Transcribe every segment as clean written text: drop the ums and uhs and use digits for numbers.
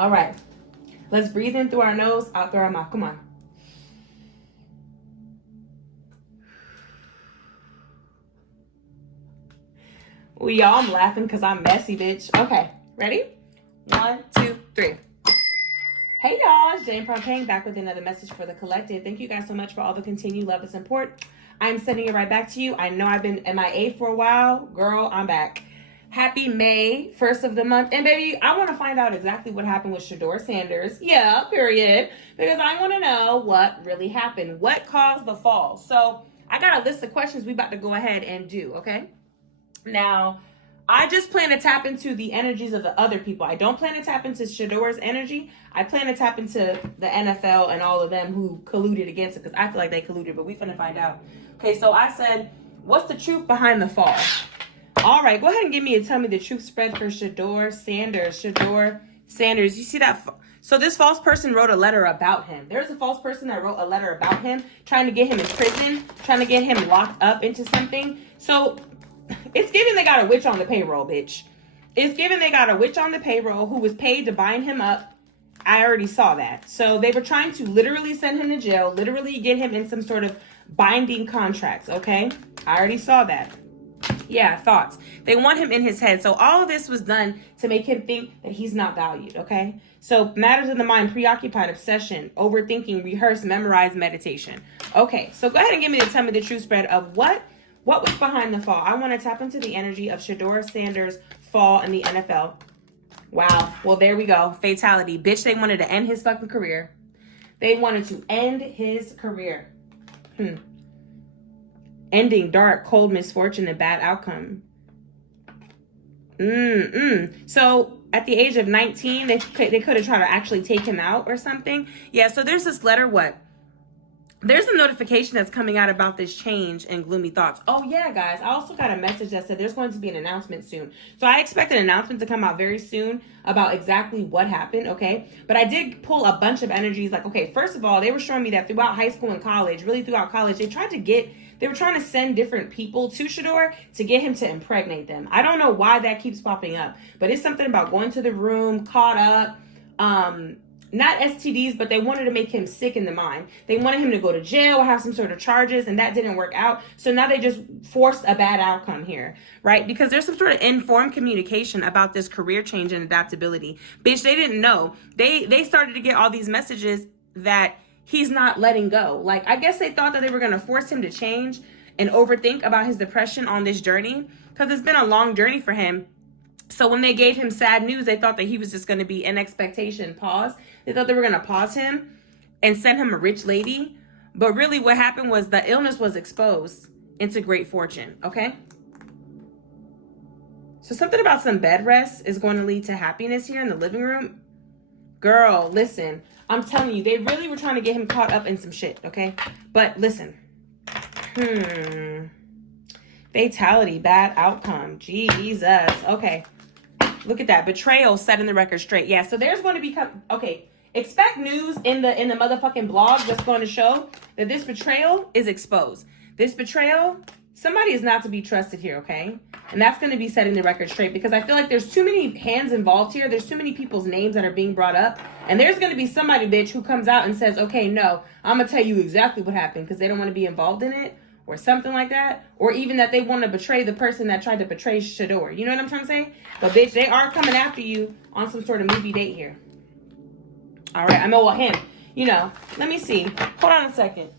All right. Let's breathe in through our nose, out through our mouth. Come on. Well, y'all, I'm laughing because I'm messy, bitch. Okay, ready? 1, 2, 3. Hey, y'all. It's Jane Prompeng back with another message for the collective. Thank you guys so much for all the continued love and support. I'm sending it right back to you. I know I've been MIA for a while. Girl, I'm back. Happy May, 1st of the month. And baby, I want to find out exactly what happened with Shedeur Sanders. Yeah, period. Because I want to know what really happened. What caused the fall? So I got a list of questions we about to go ahead and do, okay? Now, I just plan to tap into the energies of the other people. I don't plan to tap into Shedeur's energy. I plan to tap into the NFL and all of them who colluded against it, because I feel like they colluded, but we finna find out. Okay, so I said, what's the truth behind the fall? All right, go ahead and give me and tell me the truth spread for Shedeur Sanders. Shedeur Sanders, you see that? So this false person wrote a letter about him. There's a false person that wrote a letter about him, trying to get him in prison, trying to get him locked up into something. So it's given they got a witch on the payroll, bitch. It's given they got a witch on the payroll who was paid to bind him up. I already saw that. So they were trying to literally send him to jail, literally get him in some sort of binding contracts, okay? I already saw that. Yeah, thoughts. They want him in his head. So all of this was done to make him think that he's not valued, okay? So matters of the mind, preoccupied, obsession, overthinking, rehearse, memorize, meditation. Okay, so go ahead and give me tell me the true spread of what was behind the fall. I want to tap into the energy of Shedeur Sanders' fall in the NFL. Wow. Well, there we go. Fatality. Bitch, they wanted to end his fucking career. They wanted to end his career. Ending dark, cold misfortune and bad outcome. So at the age of 19, they could have tried to actually take him out or something. Yeah, so there's this letter, there's a notification that's coming out about this change and gloomy thoughts. Oh, yeah, guys. I also got a message that said there's going to be an announcement soon. So I expect an announcement to come out very soon about exactly what happened, okay? But I did pull a bunch of energies. Like, okay, first of all, they were showing me that throughout high school and college, really throughout college, they were trying to send different people to Shedeur to get him to impregnate them. I don't know why that keeps popping up, but it's something about going to the room, caught up, not STDs, but they wanted to make him sick in the mind. They wanted him to go to jail or have some sort of charges, and that didn't work out. So now they just forced a bad outcome here, right? Because there's some sort of informed communication about this career change and adaptability. Bitch, they didn't know. They started to get all these messages that he's not letting go. Like, I guess they thought that they were going to force him to change and overthink about his depression on this journey, because it's been a long journey for him. So when they gave him sad news, they thought that he was just going to be in expectation, pause. They thought they were going to pause him and send him a rich lady. But really what happened was the illness was exposed into great fortune, okay? So something about some bed rest is going to lead to happiness here in the living room. Girl, listen, I'm telling you, they really were trying to get him caught up in some shit, okay? But listen. Fatality, bad outcome. Jesus. Okay. Look at that. Betrayal, setting the record straight. Yeah, so there's going to be... Okay, expect news in the motherfucking blog that's going to show that this betrayal is exposed. This betrayal, somebody is not to be trusted here, okay? And that's going to be setting the record straight, because I feel like there's too many hands involved here. There's too many people's names that are being brought up. And there's going to be somebody, bitch, who comes out and says, okay, no, I'm going to tell you exactly what happened, because they don't want to be involved in it, or something like that, or even that they want to betray the person that tried to betray Shedeur. You know what I'm trying to say? But bitch, they are coming after you on some sort of movie date here. All right, I know what him. You know, let me see. Hold on a second.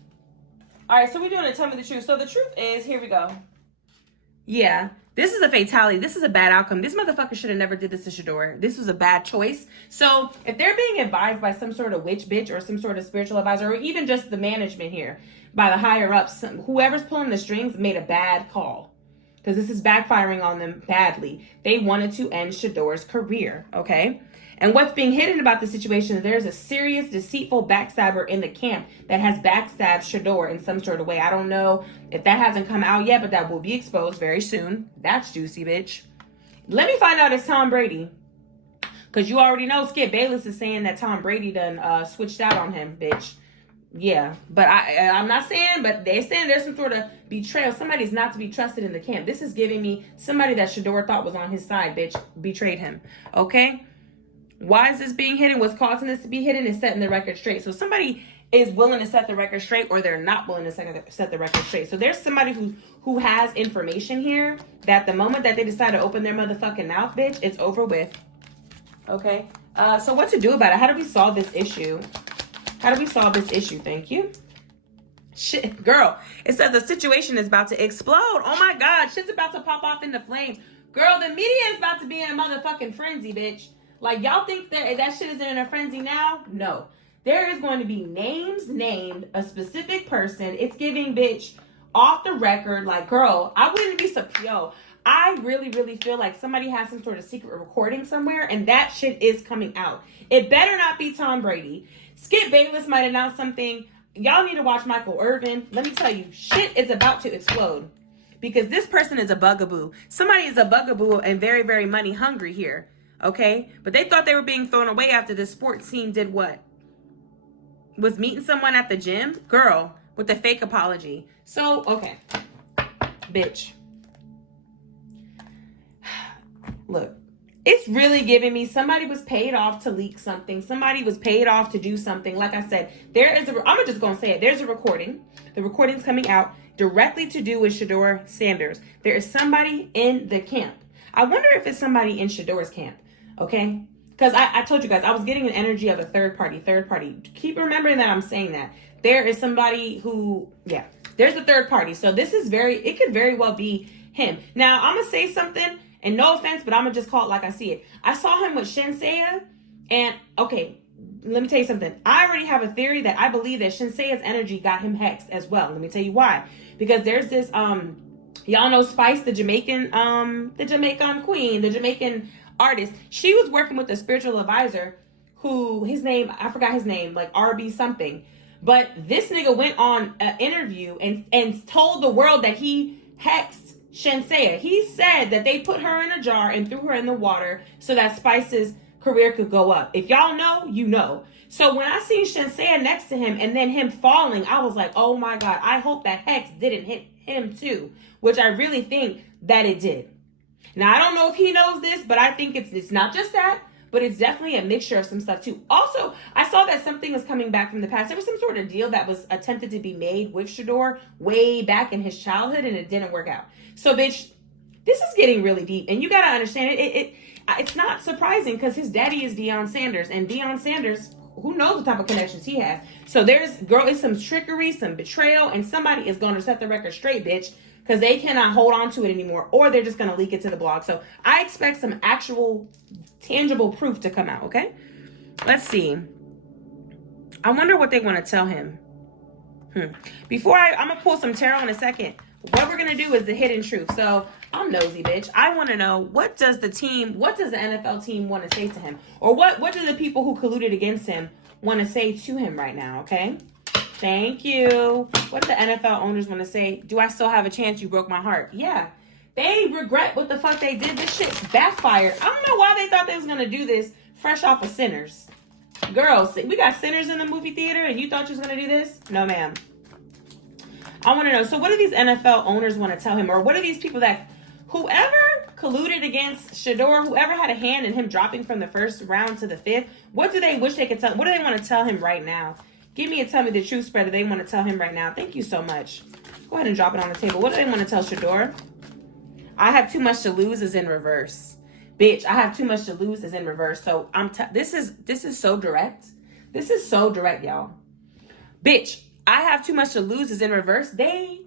All right, so we're doing a tell me the truth. So the truth is, here we go. Yeah, this is a fatality. This is a bad outcome. This motherfucker should have never did this to Shedeur. This was a bad choice. So if they're being advised by some sort of witch bitch or some sort of spiritual advisor, or even just the management here, by the higher ups, whoever's pulling the strings made a bad call, because this is backfiring on them badly. They wanted to end Shedeur's career, okay? And what's being hidden about the situation is there's a serious, deceitful backstabber in the camp that has backstabbed Shedeur in some sort of way. I don't know if that hasn't come out yet, but that will be exposed very soon. That's juicy, bitch. Let me find out it's Tom Brady. Because you already know Skip Bayless is saying that Tom Brady done switched out on him, bitch. Yeah, but I'm not saying, but they're saying there's some sort of betrayal. Somebody's not to be trusted in the camp. This is giving me somebody that Shedeur thought was on his side, bitch, betrayed him. Okay? Why is this being hidden? What's causing this to be hidden is setting the record straight. So somebody is willing to set the record straight, or they're not willing to set the record straight. So there's somebody who has information here that the moment that they decide to open their motherfucking mouth, bitch, it's over with. Okay? So what to do about it? How do we solve this issue? How do we solve this issue? Thank you. Shit, girl, it says the situation is about to explode. Oh my God, shit's about to pop off into flames. Girl, the media is about to be in a motherfucking frenzy, bitch. Like, y'all think that shit is in a frenzy now? No. There is going to be names named, a specific person. It's giving, bitch, off the record. Like, girl, I wouldn't be yo. I really, really feel like somebody has some sort of secret recording somewhere, and that shit is coming out. It better not be Tom Brady. Skip Bayless might announce something. Y'all need to watch Michael Irvin. Let me tell you, shit is about to explode. Because this person is a bugaboo. Somebody is a bugaboo and very, very money hungry here. Okay? But they thought they were being thrown away after the sports team did what? Was meeting someone at the gym? Girl, with a fake apology. So, okay. Bitch. Look. It's really giving me somebody was paid off to leak something. Somebody was paid off to do something. Like I said, I'm just going to say it. There's a recording. The recording's coming out directly to do with Shedeur Sanders. There is somebody in the camp. I wonder if it's somebody in Shedeur's camp. Okay? Because I told you guys, I was getting an energy of a third party. Keep remembering that I'm saying that. There is somebody who, yeah, there's a third party. So this is it could very well be him. Now, I'm going to say something, and no offense, but I'm going to just call it like I see it. I saw him with Shinseiya, and, okay, let me tell you something. I already have a theory that I believe that Shinseiya's energy got him hexed as well. Let me tell you why. Because there's this, y'all know Spice, the Jamaican queen, the Jamaican artist. She was working with a spiritual advisor who, I forgot his name, like RB something. But this nigga went on an interview and told the world that he hexed Shinseiya. He said that they put her in a jar and threw her in the water so that Spice's career could go up. If y'all know, you know. So when I seen Shinseiya next to him and then him falling, I was like, oh my God, I hope that hex didn't hit him too, which I really think that it did. Now, I don't know if he knows this, but I think it's not just that, but it's definitely a mixture of some stuff too. Also, I saw that something is coming back from the past. There was some sort of deal that was attempted to be made with Shedeur way back in his childhood, and it didn't work out. So, bitch, this is getting really deep, and you gotta understand it's not surprising because his daddy is Deion Sanders, and Deion Sanders, who knows what type of connections he has. So it's some trickery, some betrayal, and somebody is going to set the record straight, bitch, because they cannot hold on to it anymore, or they're just going to leak it to the blog. So I expect some actual tangible proof to come out, okay? Let's see. I wonder what they want to tell him. Before I'm going to pull some tarot in a second. What we're going to do is the hidden truth. So I'm nosy, bitch. I want to know, what does the NFL team want to say to him? Or what do the people who colluded against him want to say to him right now, okay? Thank you. What do the NFL owners want to say? Do I still have a chance? You broke my heart. Yeah. They regret what the fuck they did. This shit backfired. I don't know why they thought they was going to do this fresh off of Sinners. Girls, we got Sinners in the movie theater and you thought you was going to do this? No, ma'am. I want to know, so what do these NFL owners want to tell him? Or what are these people that, whoever colluded against Shedeur, whoever had a hand in him dropping from the first round to the fifth, what do they wish they could tell? What do they want to tell him right now? Give me a tell me the truth spreader they want to tell him right now. Thank you so much. Go ahead and drop it on the table. What do they want to tell Shedeur? I have too much to lose is in reverse. Bitch, I have too much to lose is in reverse. So this is so direct. This is so direct, y'all. Bitch, I have too much to lose is in reverse. They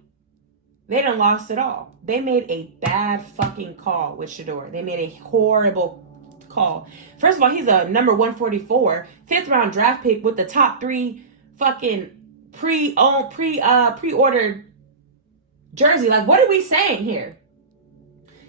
done lost it all. They made a bad fucking call with Shedeur. They made a horrible call. First of all, he's a number 144, 5th round draft pick with the top 3 fucking pre-ordered jersey. Like, what are we saying here?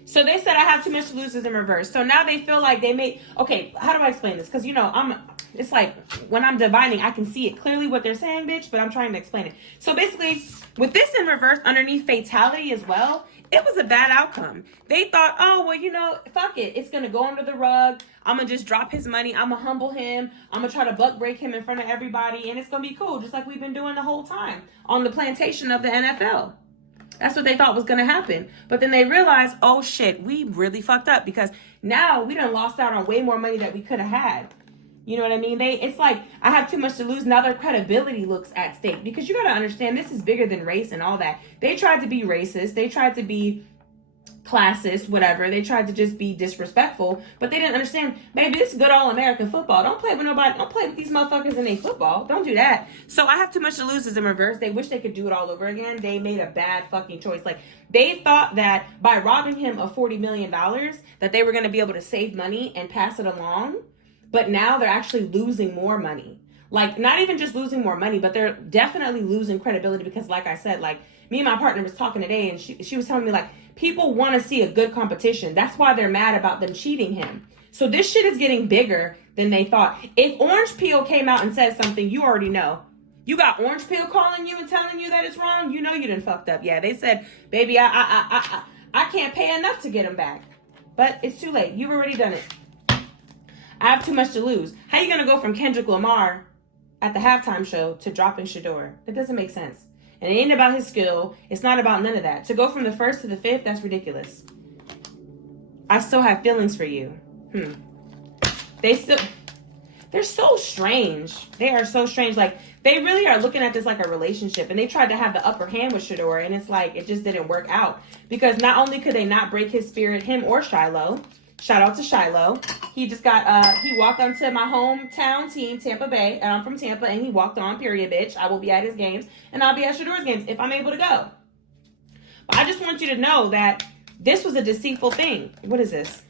So they said I have too much to lose is in reverse. So now they feel like they made, okay, how do I explain this? Because, you know, it's like when I'm divining, I can see it clearly what they're saying, bitch, but I'm trying to explain it. So basically, with this in reverse underneath fatality as well, it was a bad outcome. They thought, oh, well, you know, fuck it. It's going to go under the rug. I'm going to just drop his money. I'm going to humble him. I'm going to try to buck break him in front of everybody. And it's going to be cool, just like we've been doing the whole time on the plantation of the NFL. That's what they thought was going to happen. But then they realized, oh, shit, we really fucked up because Now we done lost out on way more money that we could have had. You know what I mean? It's like, I have too much to lose. Now their credibility looks at stake, because you got to understand, this is bigger than race and all that. They tried to be racist. They tried to be classist, whatever. They tried to just be disrespectful, but they didn't understand, baby, this is good old American football. Don't play with nobody. Don't play with these motherfuckers in their football. Don't do that. So I have too much to lose is in reverse. They wish they could do it all over again. They made a bad fucking choice. Like, they thought that by robbing him of $40 million that they were going to be able to save money and pass it along. But now they're actually losing more money. Like, not even just losing more money, but they're definitely losing credibility, because like I said, like, me and my partner was talking today, and she was telling me, like, people want to see a good competition. That's why they're mad about them cheating him. So this shit is getting bigger than they thought. If Orange Peel came out and said something, you already know. You got Orange Peel calling you and telling you that it's wrong, you know you done fucked up. Yeah, they said, baby, I can't pay enough to get him back. But it's too late. You've already done it. I have too much to lose. How you going to go from Kendrick Lamar at the halftime show to dropping Shedeur? It doesn't make sense. And it ain't about his skill. It's not about none of that. To go from the 1st to the 5th, that's ridiculous. I still have feelings for you. They're so strange. They are so strange. Like, they really are looking at this like a relationship. And they tried to have the upper hand with Shedeur, and it's like, it just didn't work out. Because not only could they not break his spirit, him or Shiloh. Shout out to Shiloh. He just got, he walked onto my hometown team, Tampa Bay, and I'm from Tampa, and he walked on, period, bitch. I will be at his games, and I'll be at Shedeur's games if I'm able to go. But I just want you to know that this was a deceitful thing. What is this?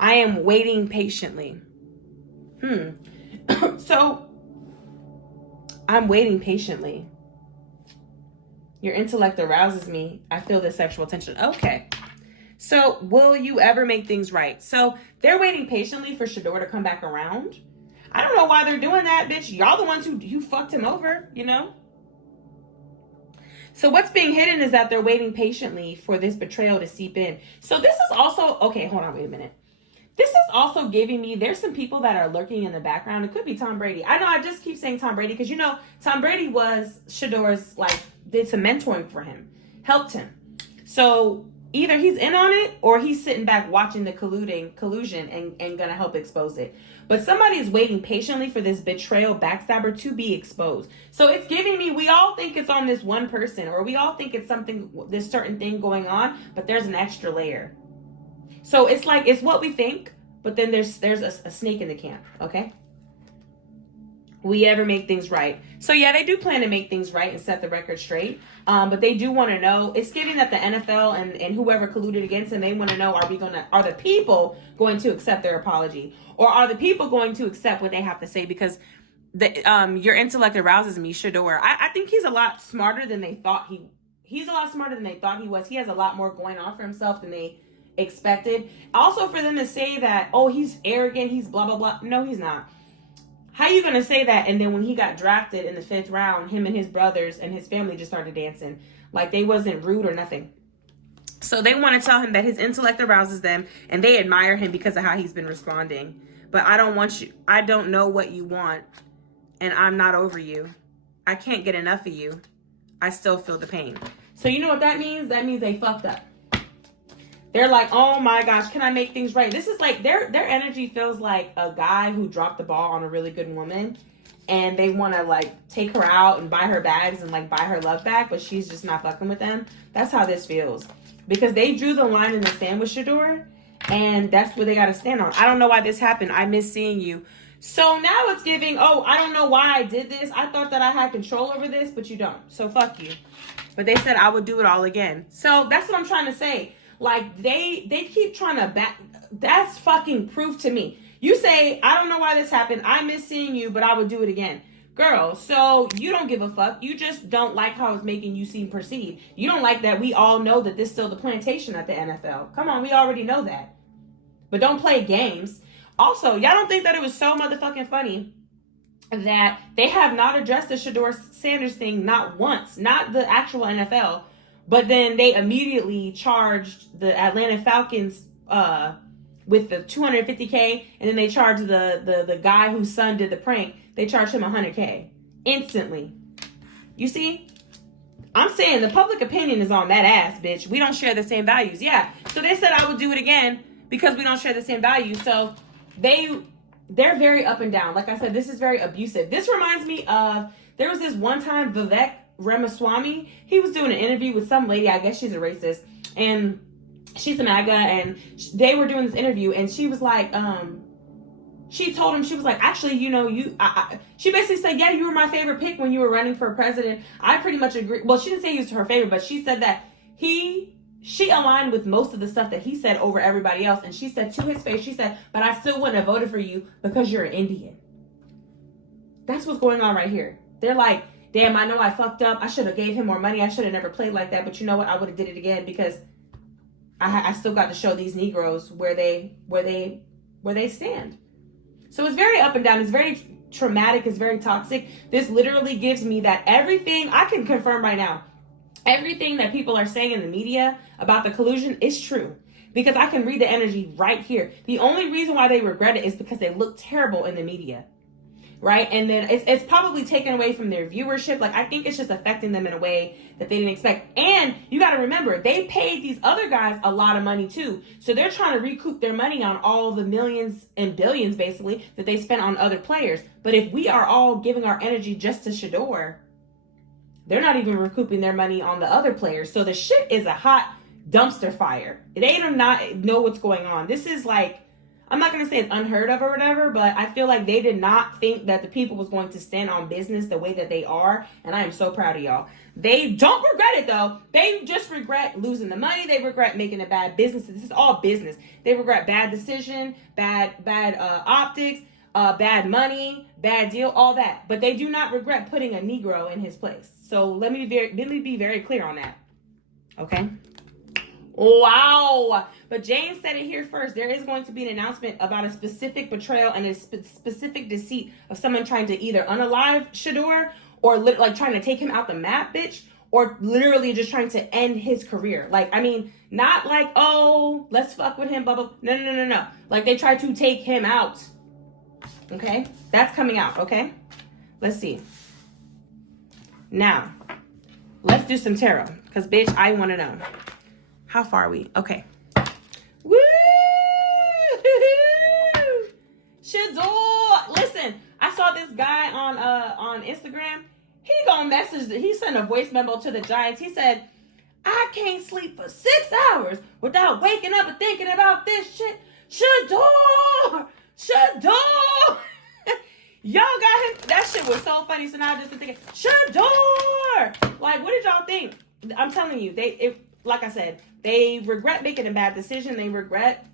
I am waiting patiently. So, I'm waiting patiently. Your intellect arouses me. I feel the sexual tension. Okay. So, will you ever make things right? So, they're waiting patiently for Shedeur to come back around. I don't know why they're doing that, bitch. Y'all the ones who fucked him over, you know? So, what's being hidden is that they're waiting patiently for this betrayal to seep in. So, this is also... Okay, hold on, wait a minute. This is also giving me... There's some people that are lurking in the background. It could be Tom Brady. I know I just keep saying Tom Brady because, you know, Tom Brady was Shedeur's, like, did some mentoring for him. Helped him. So... either he's in on it or he's sitting back watching the collusion and gonna help expose it. But somebody is waiting patiently for this betrayal backstabber to be exposed. So it's giving me, we all think it's on this one person, or we all think it's something, this certain thing going on, but there's an extra layer. So it's like, it's what we think, but then there's a snake in the camp, okay? We ever make things right? So yeah, they do plan to make things right and set the record straight. But they do want to know. It's giving that the NFL and whoever colluded against them, they want to know: are the people going to accept their apology, or are the people going to accept what they have to say? Because your intellect arouses me, Shedeur. I think he's a lot smarter than they thought he's a lot smarter than they thought he was. He has a lot more going on for himself than they expected. Also, for them to say that, oh, he's arrogant, he's blah blah blah. No, he's not. How you going to say that? And then when he got drafted in the 5th round, him and his brothers and his family just started dancing. Like, they wasn't rude or nothing. So they want to tell him that his intellect arouses them and they admire him because of how he's been responding. But I don't want you. I don't know what you want. And I'm not over you. I can't get enough of you. I still feel the pain. So you know what that means? That means they fucked up. They're like, oh my gosh, can I make things right? This is like, their energy feels like a guy who dropped the ball on a really good woman. And they want to like take her out and buy her bags and like buy her love back. But she's just not fucking with them. That's how this feels. Because they drew the line in the sand with Shedeur. And that's where they got to stand on. I don't know why this happened. I miss seeing you. So now it's giving, oh, I don't know why I did this. I thought that I had control over this, but you don't. So fuck you. But they said I would do it all again. So that's what I'm trying to say. Like, they keep trying to back. That's fucking proof to me. You say, I don't know why this happened. I miss seeing you, but I would do it again. Girl, so you don't give a fuck. You just don't like how it's making you seem perceived. You don't like that we all know that this is still the plantation at the NFL. Come on, we already know that. But don't play games. Also, y'all don't think that it was so motherfucking funny that they have not addressed the Shedeur Sanders thing not once. Not the actual NFL. But then they immediately charged the Atlanta Falcons with the $250K, and then they charged the guy whose son did the prank. They charged him $100K instantly. You see, I'm saying the public opinion is on that ass, bitch. We don't share the same values. Yeah. So they said I would do it again, because we don't share the same values. So they're very up and down. Like I said, this is very abusive. This reminds me of, there was this one time Vivek Ramaswamy, he was doing an interview with some lady, I guess she's a racist, and she's a MAGA, and they were doing this interview, and she was like, she told him, she was like, actually, you know, she basically said, yeah, you were my favorite pick when you were running for president. I pretty much agree. Well, she didn't say he was her favorite, but she said that she aligned with most of the stuff that he said over everybody else. And she said to his face, she said, but I still wouldn't have voted for you because you're an Indian. That's what's going on right here. They're like, damn, I know I fucked up. I should have gave him more money. I should have never played like that. But you know what? I would have did it again because I still got to show these Negroes where they stand. So it's very up and down. It's very traumatic. It's very toxic. This literally gives me that everything, I can confirm right now, everything that people are saying in the media about the collusion is true. Because I can read the energy right here. The only reason why they regret it is because they look terrible in the media. Right? And then it's probably taken away from their viewership. Like, I think it's just affecting them in a way that they didn't expect. And you got to remember, they paid these other guys a lot of money too. So they're trying to recoup their money on all the millions and billions, basically, that they spent on other players. But if we are all giving our energy just to Shedeur, they're not even recouping their money on the other players. So the shit is a hot dumpster fire. They do not know what's going on. This is like, I'm not going to say it's unheard of or whatever, but I feel like they did not think that the people was going to stand on business the way that they are. And I am so proud of y'all. They don't regret it though. They just regret losing the money. They regret making a bad business. This is all business. They regret bad decision, bad optics, bad money, bad deal, all that. But they do not regret putting a Negro in his place. So let me be very clear on that. Okay. Wow. But James said it here first. There is going to be an announcement about a specific betrayal and a specific deceit of someone trying to either unalive Shedeur or like trying to take him out the map, bitch, or literally just trying to end his career. Like, I mean, not like, oh, let's fuck with him, blah, blah. No. Like, they tried to take him out. Okay? That's coming out, okay? Let's see. Now, let's do some tarot. Because, bitch, I want to know. How far are we? Okay. Woo! Shedeur! Listen, I saw this guy on Instagram. He sent a voice memo to the Giants. He said, I can't sleep for 6 hours without waking up and thinking about this shit. Shedeur! Y'all got him. That shit was so funny. So now I just been thinking, Shedeur! Like, what did y'all think? I'm telling you, like I said, they regret making a bad decision. They regret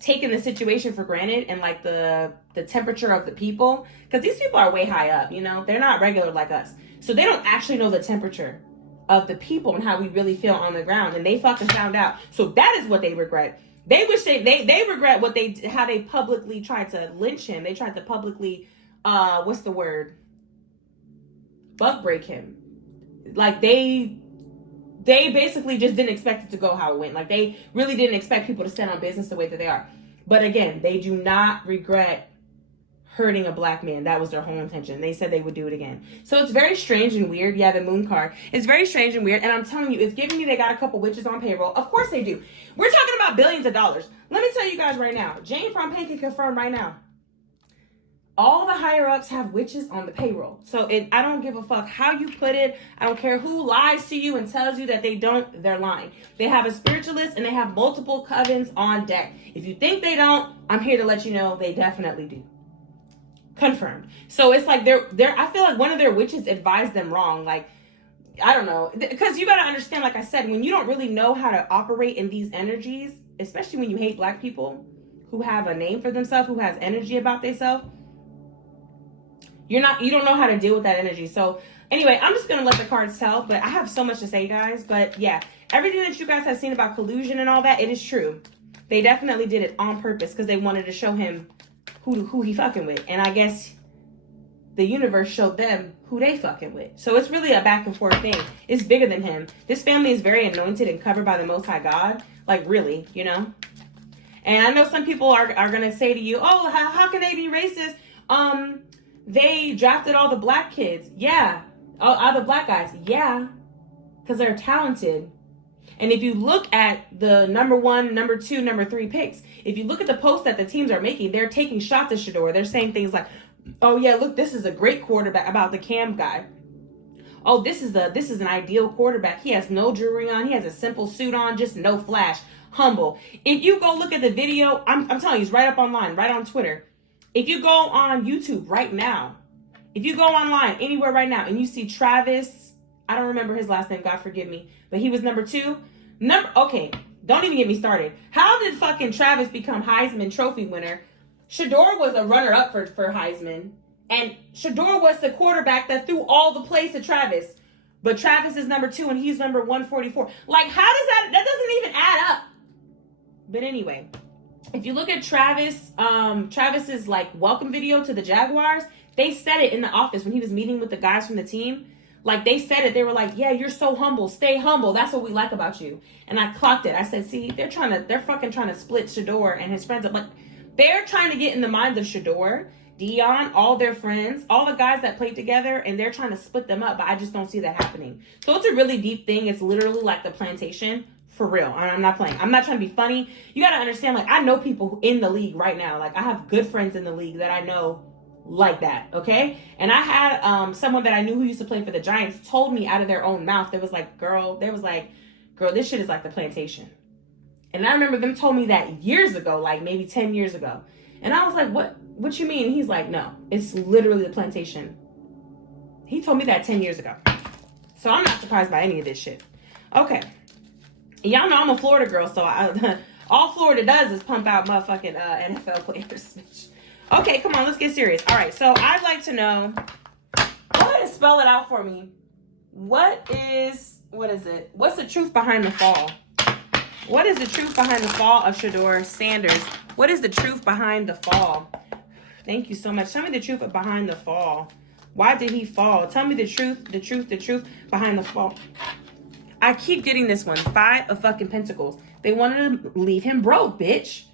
taking the situation for granted and like the temperature of the people. Because these people are way high up, you know? They're not regular like us. So they don't actually know the temperature of the people and how we really feel on the ground. And they fucking found out. So that is what they regret. They wish they regret how they publicly tried to lynch him. They tried to publicly, what's the word? Bug break him. Like they basically just didn't expect it to go how it went. Like, they really didn't expect people to stand on business the way that they are. But again, they do not regret hurting a black man. That was their whole intention. They said they would do it again. So it's very strange and weird. Yeah, the moon card. It's very strange and weird. And I'm telling you, it's giving me they got a couple witches on payroll. Of course they do. We're talking about billions of dollars. Let me tell you guys right now. Jane Prompeng can confirm right now. All the higher ups have witches on the payroll. So I don't give a fuck how you put it. I don't care who lies to you and tells you that they don't, they're lying. They have a spiritualist and they have multiple covens on deck. If you think they don't, I'm here to let you know they definitely do. Confirmed. So it's like I feel like one of their witches advised them wrong. Like, I don't know. Because you got to understand, like I said, when you don't really know how to operate in these energies, especially when you hate black people who have a name for themselves, who has energy about themselves, you don't know how to deal with that energy. So anyway, I'm just going to let the cards tell, but I have so much to say, guys. But yeah, everything that you guys have seen about collusion and all that, it is true. They definitely did it on purpose because they wanted to show him who he fucking with. And I guess the universe showed them who they fucking with. So it's really a back and forth thing. It's bigger than him. This family is very anointed and covered by the Most High God. Like, really, you know? And I know some people are going to say to you, oh, how can they be racist? They drafted all the black kids. Yeah. All the black guys. Yeah. Because they're talented. And if you look at the number 1, number 2, number 3 picks, if you look at the posts that the teams are making, they're taking shots at Shedeur. They're saying things like, oh yeah, look, this is a great quarterback, about the Cam guy. Oh, this is an ideal quarterback. He has no jewelry on. He has a simple suit on, just no flash. Humble. If you go look at the video, I'm telling you, it's right up online, right on Twitter. If you go on YouTube right now, if you go online anywhere right now and you see Travis, I don't remember his last name, God forgive me, but he was number 2. Okay, don't even get me started. How did fucking Travis become Heisman Trophy winner? Shedeur was a runner-up for Heisman. And Shedeur was the quarterback that threw all the plays to Travis. But Travis is number 2 and he's number 144. Like, how does that doesn't even add up. But anyway, if you look at Travis's like welcome video to the Jaguars, they said it in the office when he was meeting with the guys from the team. Like, they said it. They were like, yeah, you're so humble. Stay humble. That's what we like about you. And I clocked it. I said, see, they're fucking trying to split Shedeur and his friends up. Like, they're trying to get in the minds of Shedeur, Dion, all their friends, all the guys that played together, and they're trying to split them up, but I just don't see that happening. So it's a really deep thing. It's literally like the plantation, for real. I'm not playing. I'm not trying to be funny. You got to understand, like, I know people in the league right now. Like, I have good friends in the league that I know like that, okay? And I had someone that I knew who used to play for the Giants told me out of their own mouth, girl, this shit is like the plantation. And I remember them told me that years ago, like maybe 10 years ago. And I was like, what you mean? And he's like, no, it's literally the plantation. He told me that 10 years ago. So I'm not surprised by any of this shit. Okay. Y'all know I'm a Florida girl, so all Florida does is pump out motherfucking NFL players. Okay, come on, let's get serious. All right, so I'd like to know, go ahead and spell it out for me. What is it? What's the truth behind the fall? What is the truth behind the fall of Shedeur Sanders? What is the truth behind the fall? Thank you so much. Tell me the truth behind the fall. Why did he fall? Tell me the truth behind the fall. I keep getting this one. 5 of fucking Pentacles. They wanted to leave him broke, bitch.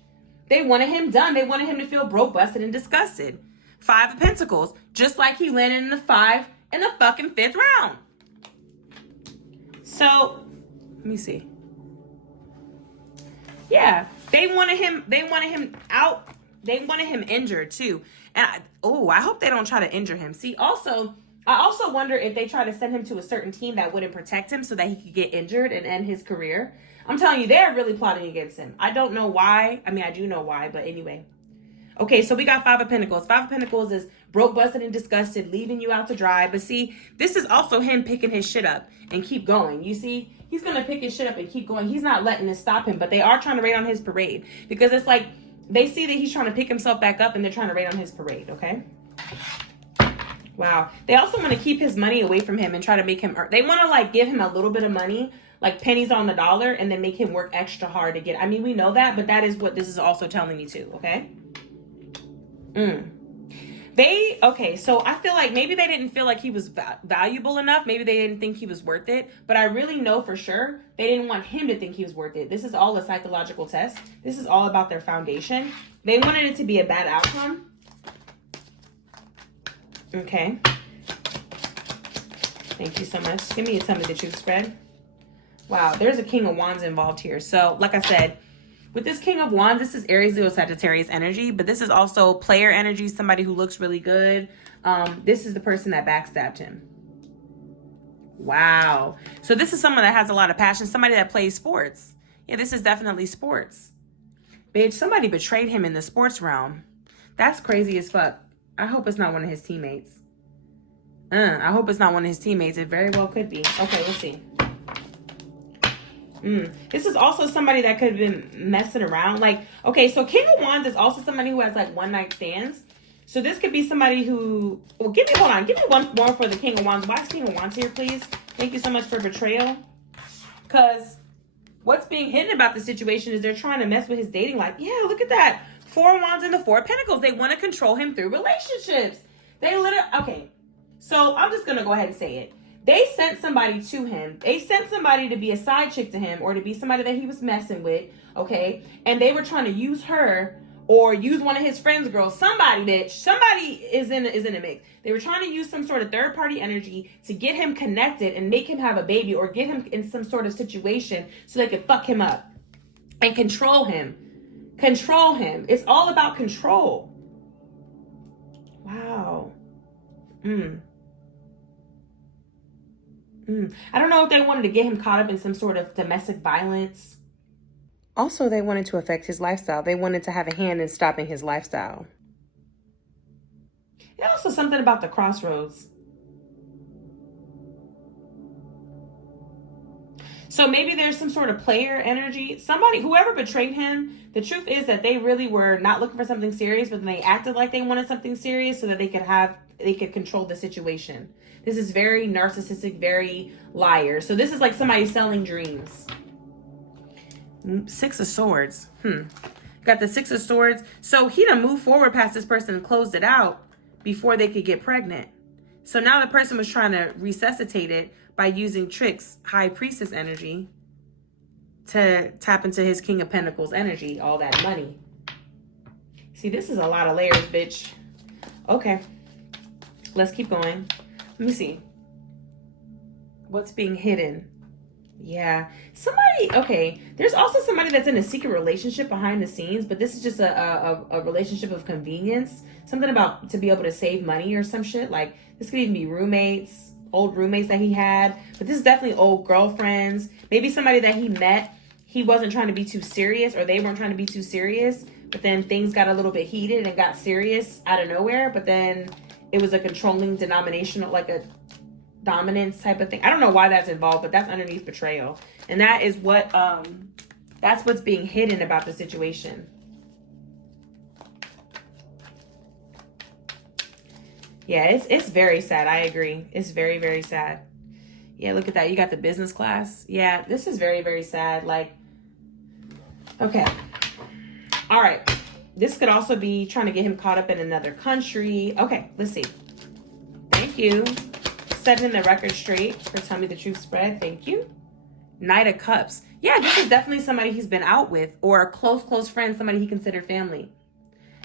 They wanted him done. They wanted him to feel broke, busted, and disgusted. 5 of Pentacles. Just like he landed in the 5 in the fucking 5th round. So, let me see. Yeah, they wanted him out. They wanted him injured too. And I hope they don't try to injure him. See, I also wonder if they try to send him to a certain team that wouldn't protect him so that he could get injured and end his career. I'm telling you, they're really plotting against him. I don't know why. I mean, I do know why, but anyway. Okay, so we got 5 of Pentacles. 5 of Pentacles is broke, busted, and disgusted, leaving you out to dry. But see, this is also him picking his shit up and keep going. You see, he's going to pick his shit up and keep going. He's not letting it stop him, but they are trying to raid on his parade. Because it's like, they see that he's trying to pick himself back up and they're trying to raid on his parade, okay? Wow. They also want to keep his money away from him and try to make him, they want to like give him a little bit of money, like pennies on the dollar, and then make him work extra hard to get, I mean, we know that, but that is what this is also telling me too, okay? Okay, so I feel like maybe they didn't feel like he was valuable enough. Maybe they didn't think he was worth it. But I really know for sure they didn't want him to think he was worth it. This is all a psychological test. This is all about their foundation. They wanted it to be a bad outcome. Okay. Thank you so much. Give me a tell me the truth spread. Wow, there's a King of Wands involved here. So, like I said, with this King of Wands, this is Aries, Leo, Sagittarius energy, but this is also player energy, somebody who looks really good. This is the person that backstabbed him. Wow. So this is someone that has a lot of passion, somebody that plays sports. Yeah, this is definitely sports. Bitch, somebody betrayed him in the sports realm. That's crazy as fuck. I hope it's not one of his teammates. I hope it's not one of his teammates. It very well could be. Okay, let's see. This is also somebody that could have been messing around. Like, okay, so King of Wands is also somebody who has like one night stands. So this could be somebody who, well, hold on. Give me one more for the King of Wands. Why is King of Wands here, please? Thank you so much for Betrayal. Because what's being hidden about the situation is they're trying to mess with his dating life. Yeah, look at that. 4 of Wands and the 4 of Pentacles. They want to control him through relationships. They literally, okay. So I'm just going to go ahead and say it. They sent somebody to him. They sent somebody to be a side chick to him or to be somebody that he was messing with, okay? And they were trying to use her or use one of his friends' girls. Somebody, bitch. Somebody is in the mix. They were trying to use some sort of third-party energy to get him connected and make him have a baby or get him in some sort of situation so they could fuck him up and control him. Control him. It's all about control. Wow. I don't know if they wanted to get him caught up in some sort of domestic violence. Also, they wanted to affect his lifestyle. They wanted to have a hand in stopping his lifestyle. And also something about the crossroads. So maybe there's some sort of player energy. Somebody, whoever betrayed him, the truth is that they really were not looking for something serious, but then they acted like they wanted something serious so that they could control the situation. This is very narcissistic, very liar. So this is like somebody selling dreams. 6 of Swords. Got the 6 of Swords. So he done moved forward past this person and closed it out before they could get pregnant. So now the person was trying to resuscitate it by using tricks, High Priestess energy, to tap into his King of Pentacles energy, all that money. See, this is a lot of layers, bitch. Okay. Let's keep going. Let me see. What's being hidden? Yeah. Somebody, okay. There's also somebody that's in a secret relationship behind the scenes, but this is just a relationship of convenience. Something about to be able to save money or some shit. Like, this could even be roommates, old roommates that he had. But this is definitely old girlfriends. Maybe somebody that he met, he wasn't trying to be too serious, or they weren't trying to be too serious. But then things got a little bit heated and got serious out of nowhere. But then it was a controlling denomination, like a dominance type of thing. I don't know why that's involved, but that's underneath betrayal. And that is what, that's what's being hidden about the situation. Yeah, it's very sad. I agree. It's very, very sad. Yeah, look at that. You got the business class. Yeah, this is very, very sad. Like, okay. All right. This could also be trying to get him caught up in another country. Okay, let's see. Thank you. Setting the record straight for Tell Me the Truth spread. Thank you. Knight of Cups. Yeah, this is definitely somebody he's been out with, or a close friend, somebody he considered family.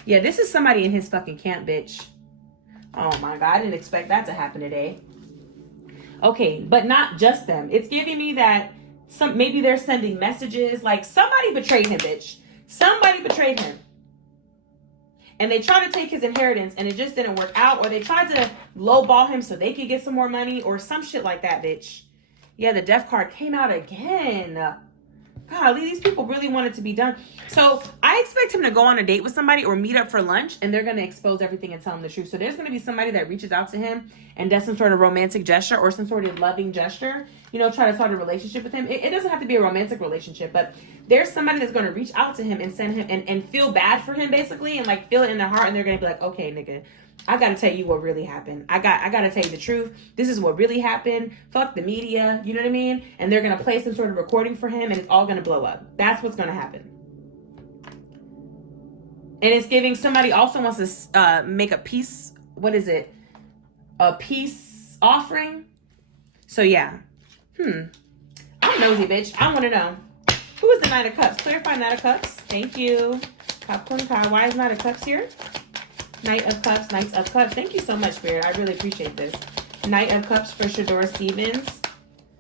Yeah, this is somebody in his fucking camp, bitch. Oh my God, I didn't expect that to happen today. Okay, but not just them. It's giving me that maybe they're sending messages like somebody betrayed him, bitch. Somebody betrayed him. And they tried to take his inheritance and it just didn't work out. Or they tried to lowball him so they could get some more money or some shit like that, bitch. Yeah, the death card came out again. Golly, these people really want it to be done. So I expect him to go on a date with somebody or meet up for lunch, and they're going to expose everything and tell him the truth. So there's going to be somebody that reaches out to him and does some sort of romantic gesture or some sort of loving gesture, you know, try to start a relationship with him. It doesn't have to be a romantic relationship, but there's somebody that's going to reach out to him and send him and feel bad for him, basically, and like feel it in their heart. And they're going to be like, okay, nigga, I got to tell you what really happened. I got to tell you the truth. This is what really happened. Fuck the media. You know what I mean? And they're going to play some sort of recording for him and it's all going to blow up. That's what's going to happen. And it's giving somebody also wants to make a peace. What is it? A peace offering. So yeah. I'm nosy, bitch. I want to know. Who is the Knight of Cups? Clarify Knight of Cups. Thank you. Popcorn pie. Why is Knight of Cups here? Knight of Cups, Knights of Cups. Thank you so much, Spirit. I really appreciate this. Knight of Cups for Shedeur Stevens.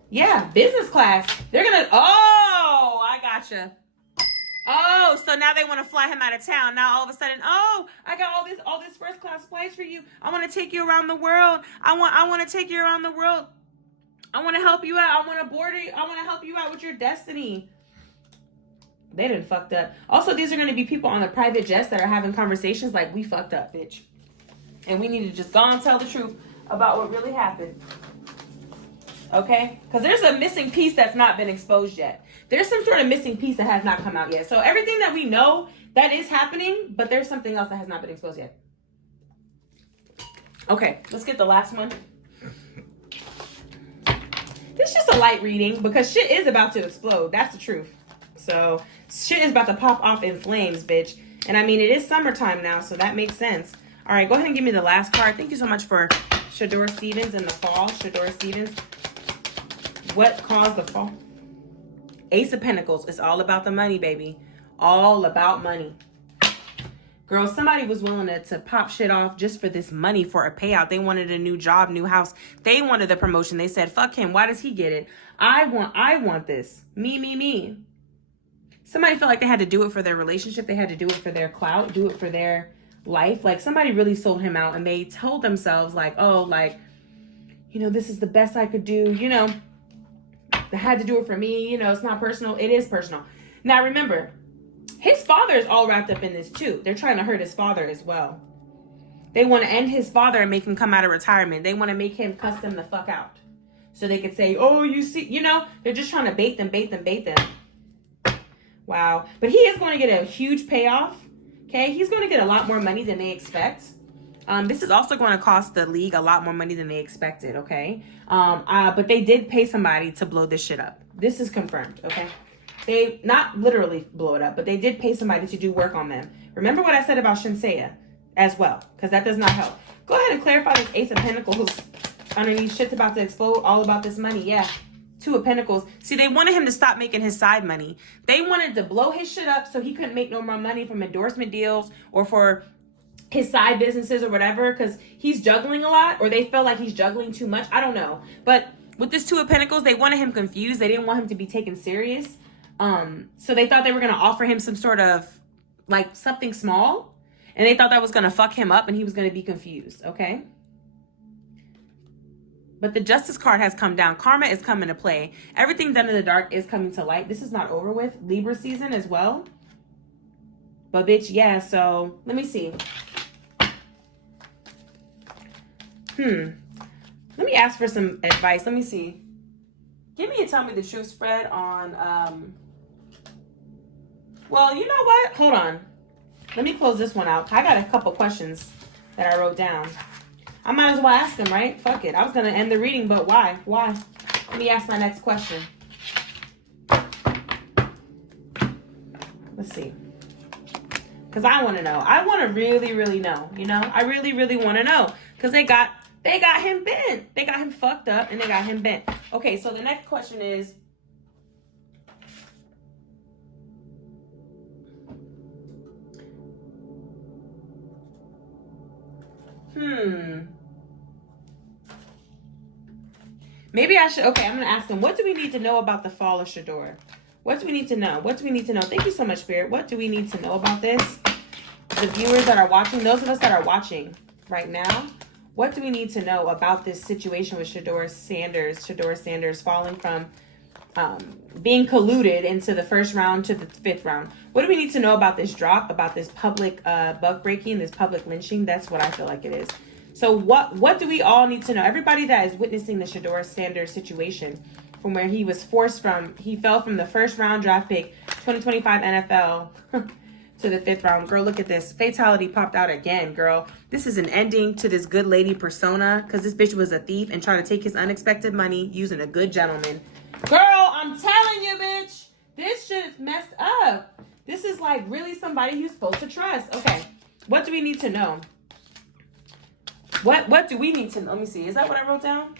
Yeah, business class. They're going to... Oh, I gotcha. Oh, so now they want to fly him out of town. Now all of a sudden, oh, I got all this first class flights for you. I want to take you around the world. I want to take you around the world. I want to help you out. I want to board you. I want to help you out with your destiny. They done fucked up. Also, these are going to be people on the private jets that are having conversations like, we fucked up, bitch. And we need to just go and tell the truth about what really happened. Okay? Because there's a missing piece that's not been exposed yet. There's some sort of missing piece that has not come out yet. So everything that we know, that is happening, but there's something else that has not been exposed yet. Okay, let's get the last one. This is just a light reading because shit is about to explode. That's the truth. So shit is about to pop off in flames, bitch. And I mean, it is summertime now, so that makes sense. All right, go ahead and give me the last card. Thank you so much for Shedeur Stevens in the fall. Shedeur Stevens. What caused the fall? Ace of Pentacles. It's all about the money, baby. All about money. Girl, somebody was willing to pop shit off just for this money for a payout. They wanted a new job, new house. They wanted the promotion. They said, fuck him. Why does he get it? I want this. Me. Somebody felt like they had to do it for their relationship. They had to do it for their clout, do it for their life. Like, somebody really sold him out, and they told themselves like, oh, like, you know, this is the best I could do. You know, they had to do it for me. You know, it's not personal. It is personal. Now, remember, his father is all wrapped up in this too. They're trying to hurt his father as well. They want to end his father and make him come out of retirement. They want to make him cuss them the fuck out. So they could say, oh, you see, you know, they're just trying to bait them. Wow. But he is going to get a huge payoff. Okay. He's going to get a lot more money than they expect. This is also going to cost the league a lot more money than they expected. Okay. But they did pay somebody to blow this shit up. This is confirmed. Okay. They not literally blow it up, but they did pay somebody to do work on them. Remember what I said about Shinseiya as well, because that does not help. Go ahead and clarify this Ace of Pentacles underneath. Shit's about to explode. All about this money. Yeah. Two of Pentacles. See, they wanted him to stop making his side money. They wanted to blow his shit up so he couldn't make no more money from endorsement deals or for his side businesses or whatever, because he's juggling a lot, or they felt like he's juggling too much. I don't know. But with this Two of Pentacles, they wanted him confused. They didn't want him to be taken serious. So they thought they were going to offer him some sort of like something small, and they thought that was going to fuck him up and he was going to be confused. Okay. But the Justice card has come down. Karma is coming to play. Everything done in the dark is coming to light. This is not over with. Libra season as well. But bitch, yeah. So let me see. Let me ask for some advice. Let me see. Give me a tell me the truth spread on, well, you know what? Hold on. Let me close this one out. I got a couple questions that I wrote down. I might as well ask them, right? Fuck it. I was going to end the reading, but why? Why? Let me ask my next question. Let's see. Because I want to know. I want to really, really know. You know? I really, really want to know. Because they got him bent. They got him fucked up and they got him bent. Okay, so the next question is, maybe I should, okay, I'm going to ask them, what do we need to know about the fall of Shedeur? What do we need to know? What do we need to know? Thank you so much, Spirit. What do we need to know about this? The viewers that are watching, those of us that are watching right now, what do we need to know about this situation with Shedeur Sanders falling from being colluded into the first round to the fifth round? What do we need to know about this drop, about this public bug breaking, this public lynching? That's what I feel like it is. So what do we all need to know? Everybody that is witnessing the Shedeur Sanders situation, from where he was forced from, he fell from the first round draft pick, 2025 NFL, to the fifth round. Girl, look at this. Fatality popped out again, girl. This is an ending to this good lady persona, because this bitch was a thief and trying to take his unexpected money using a good gentleman. Girl, I'm telling you, bitch, this shit is messed up. This is like really somebody you're supposed to trust. Okay, what do we need to know? What do we need to know? Let me see. Is that what I wrote down?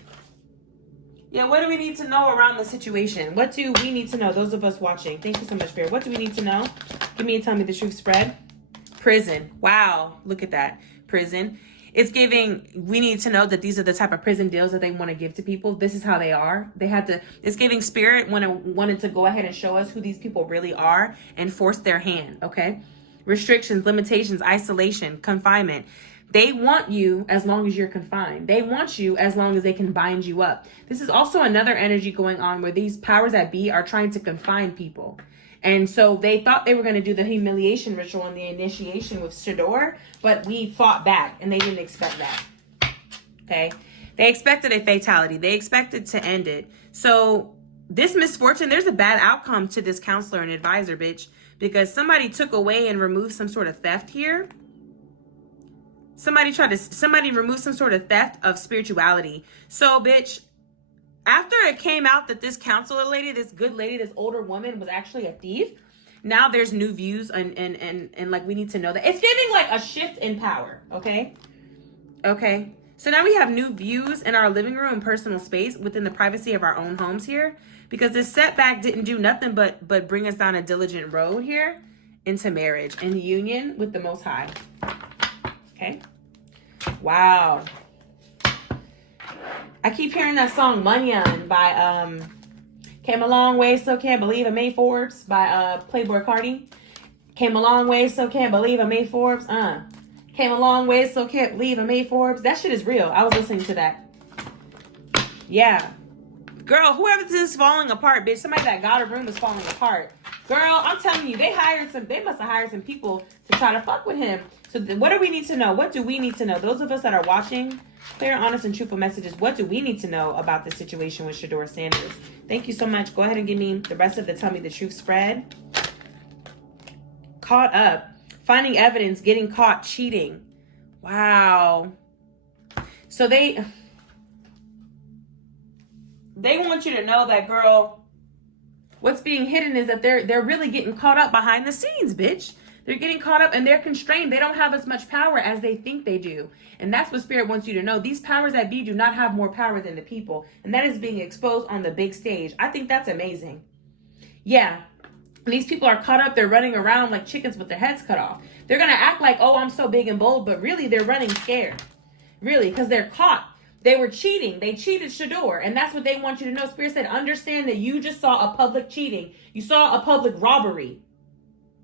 Yeah, what do we need to know around the situation? What do we need to know? Those of us watching. Thank you so much, Spirit. What do we need to know? Give me a tell me the truth spread. Prison. Wow. Look at that. Prison. It's giving, we need to know that these are the type of prison deals that they want to give to people. This is how they are. They had to, it's giving Spirit wanted to go ahead and show us who these people really are and force their hand. Okay. Restrictions, limitations, isolation, confinement. They want you as long as you're confined. They want you as long as they can bind you up. This is also another energy going on where these powers that be are trying to confine people. And so they thought they were going to do the humiliation ritual and the initiation with Shedeur, but we fought back and they didn't expect that. Okay. They expected a fatality. They expected to end it. So this misfortune, there's a bad outcome to this counselor and advisor, bitch, because somebody took away and removed some sort of theft here. Somebody removed some sort of theft of spirituality. So, bitch, after it came out that this counselor lady, this good lady, this older woman was actually a thief, now there's new views and like we need to know that. It's giving like a shift in power, okay? Okay. So now we have new views in our living room and personal space within the privacy of our own homes here, because this setback didn't do nothing but bring us down a diligent road here into marriage and union with the Most High. Okay. Wow. I keep hearing that song Munyon by Came a Long Way, So Can't Believe I Made Forbes by Playboy Cardi. Came a long way, so can't believe I made Forbes. Came a long way, so can't believe I made Forbes. That shit is real. I was listening to that. Yeah. Girl, whoever this is falling apart, bitch. Somebody that got a room is falling apart. Girl, I'm telling you, they must have hired some people to try to fuck with him. So what do we need to know? What do we need to know? Those of us that are watching, clear, honest, and truthful messages, what do we need to know about the situation with Shedeur Sanders? Thank you so much. Go ahead and give me the rest of the Tell Me the Truth spread. Caught up. Finding evidence, getting caught cheating. Wow. So they want you to know that, girl, what's being hidden is that they're really getting caught up behind the scenes, bitch. They're getting caught up and they're constrained. They don't have as much power as they think they do. And that's what Spirit wants you to know. These powers that be do not have more power than the people. And that is being exposed on the big stage. I think that's amazing. Yeah. These people are caught up. They're running around like chickens with their heads cut off. They're going to act like, oh, I'm so big and bold. But really, they're running scared. Really, because they're caught. They were cheating. They cheated Shedeur. And that's what they want you to know. Spirit said, understand that you just saw a public cheating. You saw a public robbery.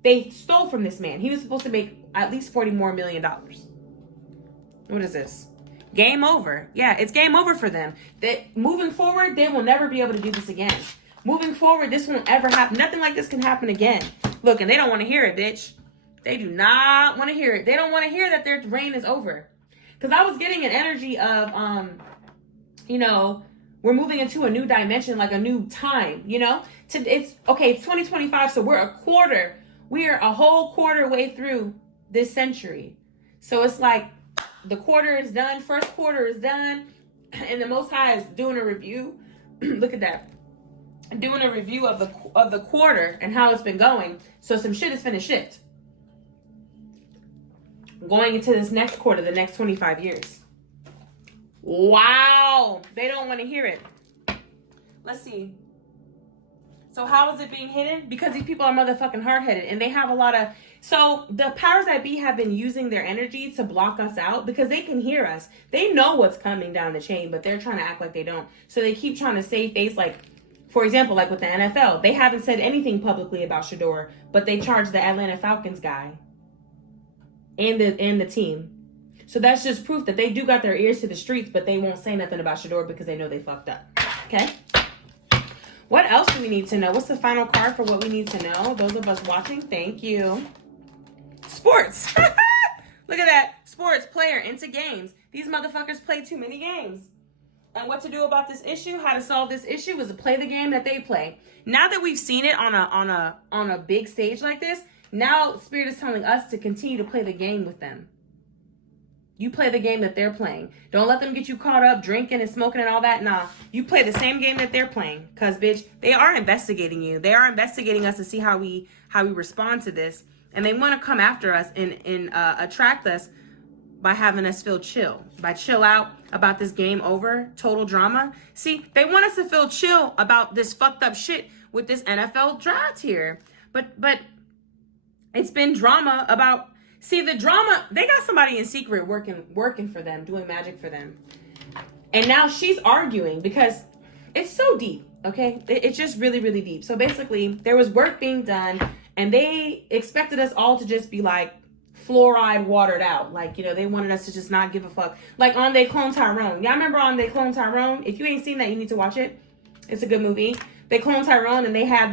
They stole from this man. He was supposed to make at least $40 million more. What is this? Game over. Yeah, it's game over for them. Moving forward, they will never be able to do this again. Moving forward, this won't ever happen. Nothing like this can happen again. Look, and they don't want to hear it, bitch. They do not want to hear it. They don't want to hear that their reign is over. Because I was getting an energy of, we're moving into a new dimension, like a new time, It's 2025, so we're a whole quarter way through this century. So it's like the quarter is done, first quarter is done, and the Most High is doing a review. Look at that. Doing a review of the quarter and how it's been going. So some shit is finna shift. Going into this next quarter, the next 25 years. Wow. They don't want to hear it. Let's see. So how is it being hidden? Because these people are motherfucking hard-headed and they have a lot of... So the powers that be have been using their energy to block us out because they can hear us. They know what's coming down the chain, but they're trying to act like they don't. So they keep trying to save face, like... For example, like with the NFL, they haven't said anything publicly about Shedeur, but they charged the Atlanta Falcons guy and the team. So that's just proof that they do got their ears to the streets, but they won't say nothing about Shedeur because they know they fucked up. Okay? What else do we need to know? What's the final card for what we need to know? Those of us watching, thank you. Sports. Look at that. Sports player into games. These motherfuckers play too many games. And what to do about this issue, how to solve this issue, is to play the game that they play. Now that we've seen it on a big stage like this, now Spirit is telling us to continue to play the game with them. You play the game that they're playing. Don't let them get you caught up drinking and smoking and all that. Nah, you play the same game that they're playing. Because, bitch, they are investigating you. They are investigating us to see how we respond to this. And they want to come after us and attract us by having us feel chill. By chill out about this game over, total drama. See, they want us to feel chill about this fucked up shit with this NFL draft here. But it's been drama about... See, the drama, they got somebody in secret working for them, doing magic for them. And now she's arguing because it's so deep, okay? It's just really, really deep. So basically, there was work being done, and they expected us all to just be like fluoride watered out. Like, they wanted us to just not give a fuck. Like on They Clone Tyrone. Y'all remember on They Clone Tyrone? If you ain't seen that, you need to watch it. It's a good movie. They clone Tyrone, and they had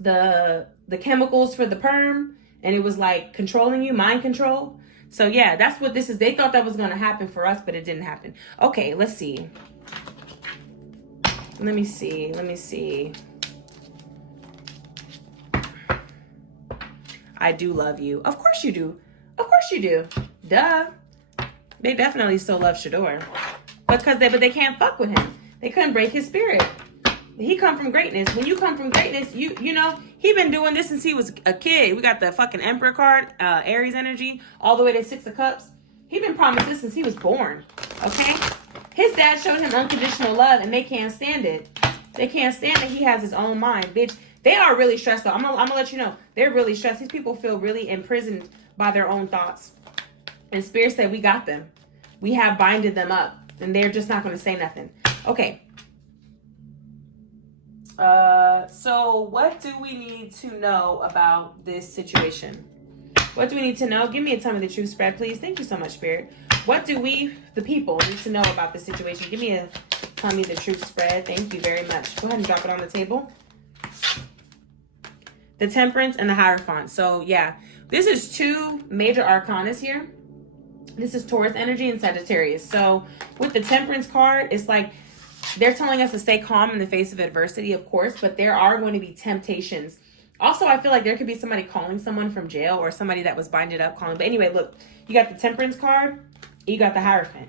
the chemicals for the perm. And it was like controlling you, mind control. So yeah, that's what this is. They thought that was going to happen for us, but it didn't happen. Okay, let's see. Let me see. I do love you. Of course you do. Of course you do. Duh. They definitely still love Shedeur. But they can't fuck with him. They couldn't break his spirit. He come from greatness. When you come from greatness, you know, he been doing this since he was a kid. We got the fucking Emperor card, Aries energy, all the way to 6 of Cups. He been promised this since he was born, okay? His dad showed him unconditional love, and they can't stand it. They can't stand that he has his own mind. Bitch, They are really stressed, though. I'm gonna let you know. They're really stressed. These people feel really imprisoned by their own thoughts. And Spirit said, we got them. We have binded them up. And they're just not going to say nothing. Okay. So what do we need to know about this situation? What do we need to know? Give me a Tell Me the Truth spread, please. Thank you so much, Spirit. What do we, the people, need to know about this situation? Give me a Tell Me the Truth spread. Thank you very much. Go ahead and drop it on the table. The Temperance and the Hierophant. So, yeah. This is 2 major arcanas here. This is Taurus energy and Sagittarius. So, with the Temperance card, it's like they're telling us to stay calm in the face of adversity, of course, but there are going to be temptations. Also, I feel like there could be somebody calling someone from jail or somebody that was binded up calling. But anyway, look, you got the Temperance card, you got the Hierophant.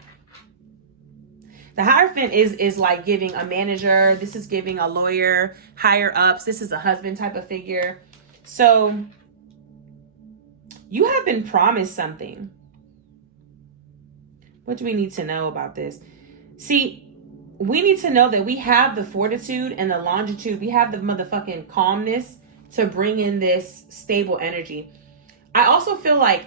The Hierophant is like giving a manager. This is giving a lawyer, higher ups. This is a husband type of figure. So, you have been promised something. What do we need to know about this? See, we need to know that we have the fortitude and the longitude. We have the motherfucking calmness to bring in this stable energy. I also feel like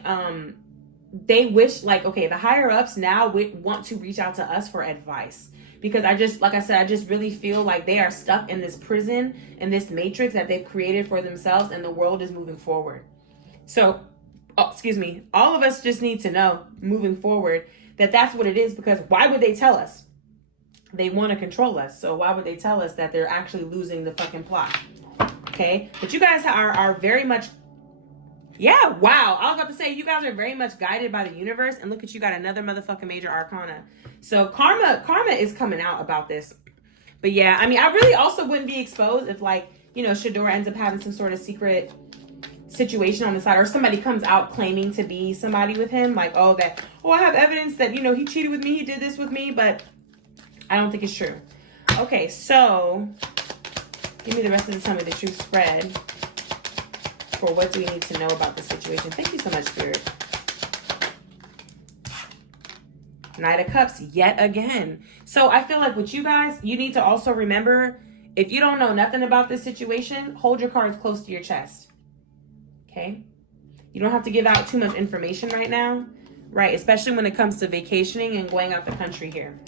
they wish, like, okay, the higher ups now want to reach out to us for advice. Because I just, like I said, I just really feel like they are stuck in this prison, in this matrix that they've created for themselves, and the world is moving forward. So, excuse me, all of us just need to know, moving forward, that that's what it is, because why would they tell us? They want to control us. So why would they tell us that they're actually losing the fucking plot? Okay. But you guys are very much, yeah, wow. I was about to say, you guys are very much guided by the universe. And look at you, got another motherfucking major arcana. So karma is coming out about this. But yeah, I mean, I really also wouldn't be exposed if, like, you know, Shedeur ends up having some sort of secret situation on the side, or somebody comes out claiming to be somebody with him, like, oh, I have evidence that, you know, he cheated with me, he did this with me, but I don't think it's true. Okay, so give me the rest of the Tell Me the Truth spread for what do we need to know about the situation. Thank you so much, Spirit. Knight of Cups yet again. So I feel like with you guys, you need to also remember, if you don't know nothing about this situation, hold your cards close to your chest. Okay? You don't have to give out too much information right now, right? Especially when it comes to vacationing and going out the country here.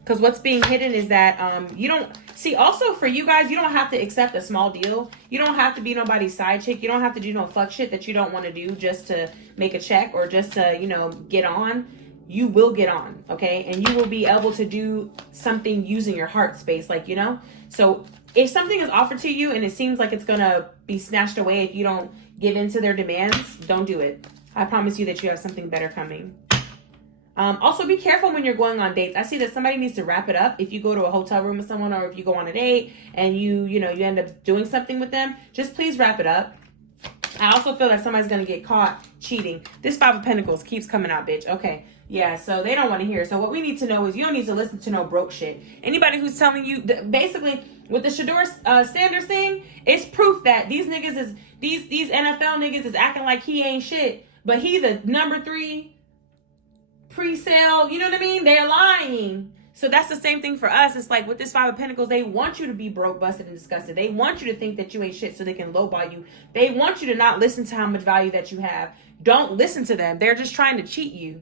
Because what's being hidden is that you don't... See, also for you guys, you don't have to accept a small deal. You don't have to be nobody's side chick. You don't have to do no fuck shit that you don't want to do just to make a check or just to, you know, get on. You will get on, okay? And you will be able to do something using your heart space, like, you know? So if something is offered to you and it seems like it's going to be snatched away if you don't give in to their demands, don't do it. I promise you that you have something better coming. Also, be careful when you're going on dates. I see that somebody needs to wrap it up. If you go to a hotel room with someone, or if you go on a date and you end up doing something with them, just please wrap it up. I also feel that somebody's going to get caught cheating. This 5 of Pentacles keeps coming out, bitch. Okay. Yeah, so they don't want to hear. So what we need to know is you don't need to listen to no broke shit. Anybody who's telling you, basically, with the Shedeur Sanders thing, it's proof that these niggas is, these NFL niggas is acting like he ain't shit. But he's a number 3 pre-sale, you know what I mean? They're lying. So that's the same thing for us. It's like with this 5 of Pentacles, they want you to be broke, busted, and disgusted. They want you to think that you ain't shit so they can lowball you. They want you to not listen to how much value that you have. Don't listen to them. They're just trying to cheat you.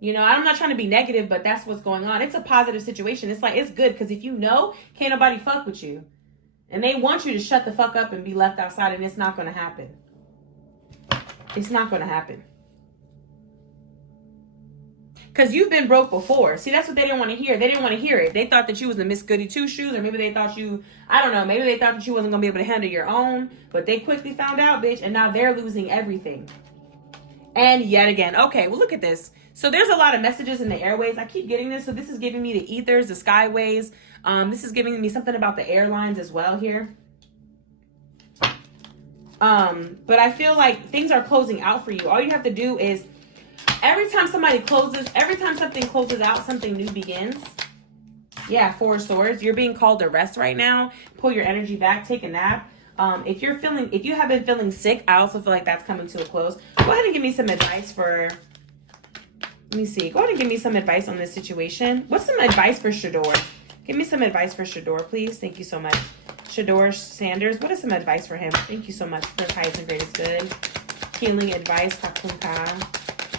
You know, I'm not trying to be negative, but that's what's going on. It's a positive situation. It's like, it's good because if you know, can't nobody fuck with you. And they want you to shut the fuck up and be left outside, and it's not going to happen. It's not going to happen. Because you've been broke before. See, that's what they didn't want to hear. They didn't want to hear it. They thought that you was a Miss Goody Two-Shoes, or maybe they thought you, I don't know, maybe they thought that you wasn't going to be able to handle your own. But they quickly found out, bitch, and now they're losing everything. And yet again. Okay, well, look at this. So there's a lot of messages in the airways. I keep getting this. So this is giving me the ethers, the skyways. This is giving me something about the airlines as well here. But I feel like things are closing out for you. All you have to do is, every time something closes out, something new begins. Yeah, 4 of Swords. You're being called to rest right now. Pull your energy back. Take a nap. If you have been feeling sick, I also feel like that's coming to a close. Go ahead and give me some advice for... Let me see. Go ahead and give me some advice on this situation. What's some advice for Shedeur? Give me some advice for Shedeur, please. Thank you so much. Shedeur Sanders, what is some advice for him? Thank you so much for his highest and greatest good. Healing advice,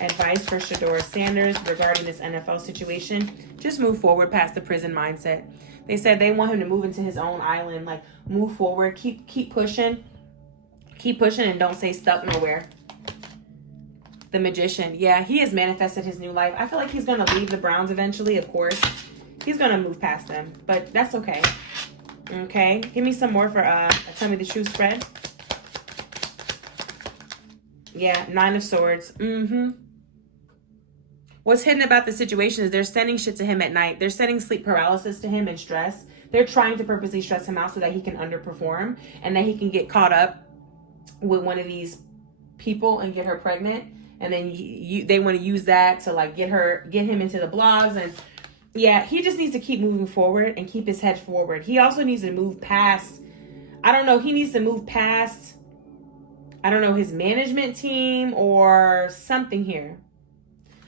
advice for Shedeur Sanders regarding this NFL situation. Just move forward past the prison mindset. They said they want him to move into his own island, like move forward, keep pushing. Keep pushing and don't stay stuck nowhere. The Magician. Yeah, he has manifested his new life. I feel like he's going to leave the Browns eventually, of course. He's going to move past them, but that's okay. Okay, give me some more for Tell Me the Truth spread. Yeah, 9 of Swords. What's hidden about the situation is they're sending shit to him at night. They're sending sleep paralysis to him and stress. They're trying to purposely stress him out so that he can underperform and that he can get caught up with one of these people and get her pregnant. And then they want to use that to like get him into the blogs. And yeah, he just needs to keep moving forward and keep his head forward. He also needs to move past, I don't know, he needs to move past, I don't know, his management team or something here.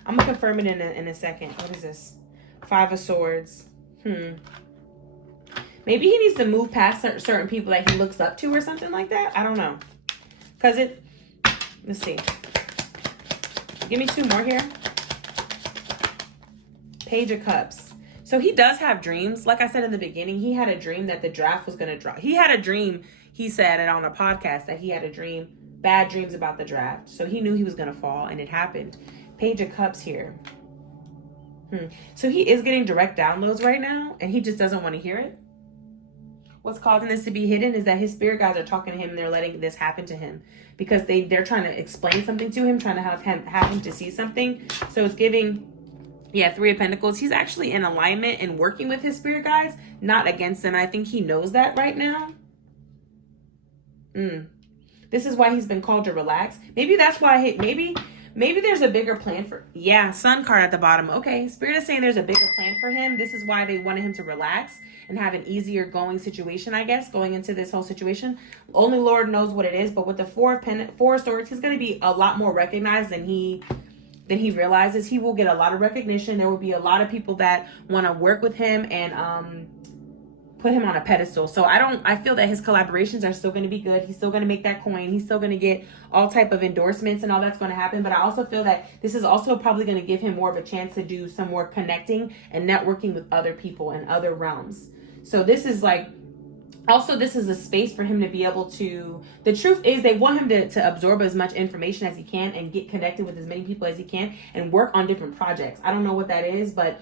I'm going to confirm it in a second. What is this? 5 of Swords. Maybe he needs to move past certain people that he looks up to or something like that. I don't know. Because let's see. Give me 2 more here. Page of Cups. So he does have dreams. Like I said in the beginning, he had a dream that the draft was going to drop. He had a dream, he said it on a podcast, that he had a dream, bad dreams about the draft. So he knew he was going to fall, and it happened. Page of Cups here. So he is getting direct downloads right now, and he just doesn't want to hear it. What's causing this to be hidden is that his spirit guides are talking to him and they're letting this happen to him because they're trying to explain something to him, trying to have him to see something. So it's giving, 3 of Pentacles. He's actually in alignment and working with his spirit guides, not against them. I think he knows that right now. This is why he's been called to relax. Maybe that's why maybe there's a bigger plan for, Sun card at the bottom. Okay, Spirit is saying there's a bigger plan for him. This is why they wanted him to relax and have an easier going situation, I guess, going into this whole situation. Only Lord knows what it is, but with the 4 of Swords, he's going to be a lot more recognized than he realizes. He will get a lot of recognition. There will be a lot of people that want to work with him and put him on a pedestal. So I feel that his collaborations are still going to be good. He's still going to make that coin. He's still going to get all type of endorsements and all that's going to happen. But I also feel that this is also probably going to give him more of a chance to do some more connecting and networking with other people in other realms. So this is like, also this is a space for him to be able to, the truth is they want him to absorb as much information as he can and get connected with as many people as he can and work on different projects. I don't know what that is, but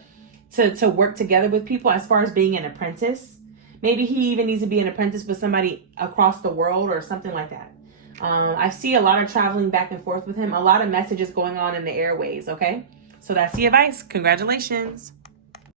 to work together with people as far as being an apprentice. Maybe he even needs to be an apprentice with somebody across the world or something like that. I see a lot of traveling back and forth with him, a lot of messages going on in the airways, okay? So that's the advice. Congratulations.